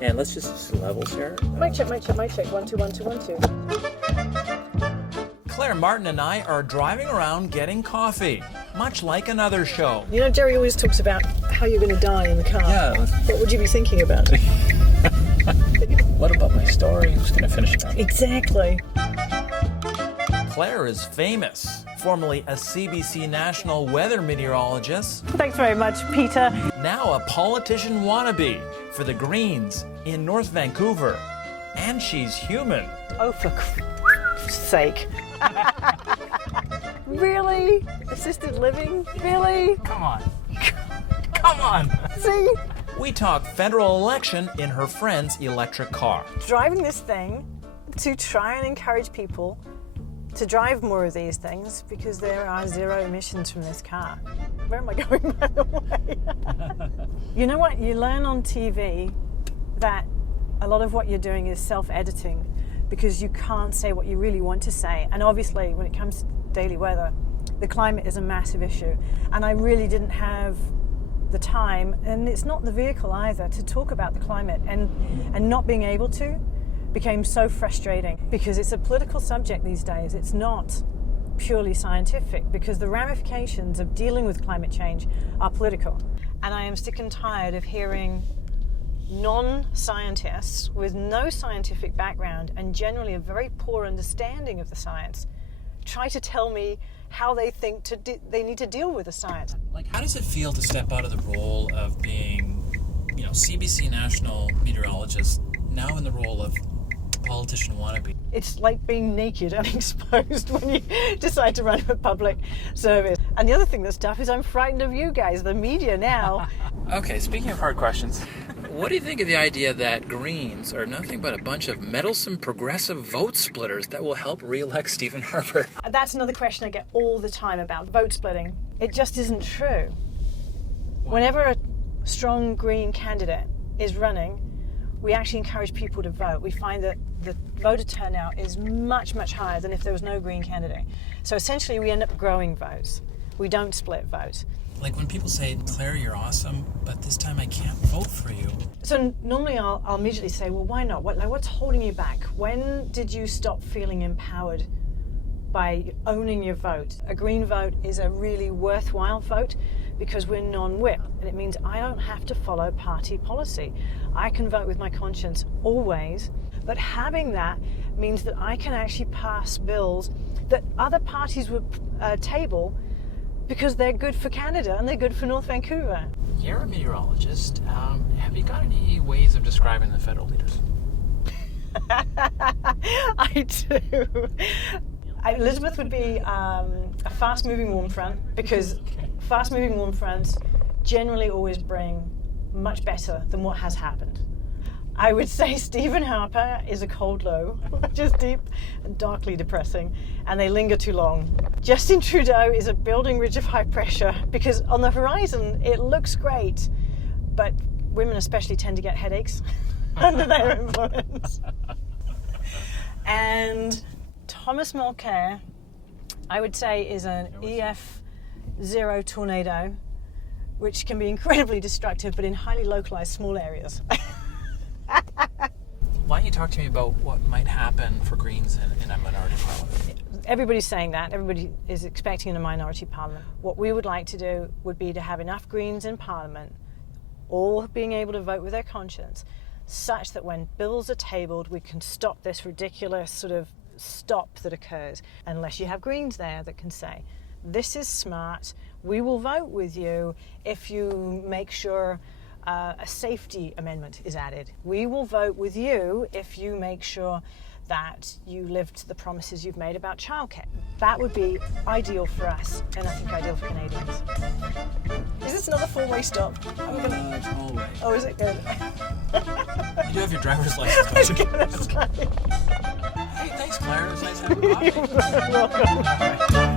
And let's just level share. Mic check. 1 2 1 2 1 2. Claire Martin and I are driving around getting coffee, much like another show. You know, Jerry always talks about how you're going to die in the car. Yeah. What would you be thinking about? What about my story? Who's going to finish it up? Exactly. Claire is famous, formerly a CBC National weather meteorologist, Thanks very much, Peter. now a politician wannabe for the Greens in North Vancouver. And she's human. Oh, for sake. Really? Assisted living? Really? Come on. Come on. See? We talk federal election in her friend's electric car. Driving this thing to try and encourage people to drive more of these things because there are zero emissions from this car. Where am I going, by the way? You know what? You learn on TV that a lot of what you're doing is self-editing because you can't say what you really want to say. And obviously, when it comes to daily weather, the climate is a massive issue. And I really didn't have the time, and it's not the vehicle either, to talk about the climate. And not being able to became so frustrating because it's a political subject these days. It's not purely scientific because the ramifications of dealing with climate change are political. And I am sick and tired of hearing non-scientists with no scientific background and generally a very poor understanding of the science try to tell me how they think they need to deal with the science. Like, how does it feel to step out of the role of being, CBC National meteorologist, now in the role of politician wannabe? It's like being naked and exposed when you decide to run a public service. And the other thing that's tough is I'm frightened of you guys, the media now. Okay, speaking of hard questions, what do you think of the idea that Greens are nothing but a bunch of meddlesome progressive vote splitters that will help re-elect Stephen Harper? That's another question I get all the time about vote splitting. It just isn't true. Whenever a strong Green candidate is running, we actually encourage people to vote. We find that the voter turnout is much, much higher than if there was no Green candidate. So essentially we end up growing votes. We don't split votes. Like when people say, Claire, you're awesome, but this time I can't vote for you. So normally I'll immediately say, well, why not? What's holding you back? When did you stop feeling empowered by owning your vote? A Green vote is a really worthwhile vote because we're non-whip, and it means I don't have to follow party policy. I can vote with my conscience always, but having that means that I can actually pass bills that other parties would table because they're good for Canada and they're good for North Vancouver. You're a meteorologist. Have you got any ways of describing the federal leaders? I do. Elizabeth would be a fast-moving warm front because fast-moving warm fronts generally always bring much better than what has happened. I would say Stephen Harper is a cold low, which is deep and darkly depressing, and they linger too long. Justin Trudeau is a building ridge of high pressure because on the horizon it looks great, but women especially tend to get headaches under their influence. And Thomas Mulcair, I would say, is an EF0 tornado, which can be incredibly destructive, but in highly localized small areas. Why don't you talk to me about what might happen for Greens in a minority parliament? Everybody's saying that. Everybody is expecting a minority parliament. What we would like to do would be to have enough Greens in parliament, all being able to vote with their conscience, such that when bills are tabled, we can stop this ridiculous sort of stop that occurs, unless you have Greens there that can say, this is smart, we will vote with you if you make sure a safety amendment is added. We will vote with you if you make sure that you live to the promises you've made about childcare. That would be ideal for us, and I think ideal for Canadians. Is this another four-way stop? It's all right. Oh, is it good? You do have your driver's license, That's don't you? good, that's great. Hey, thanks, Claire. It was nice having a coffee. You're very welcome.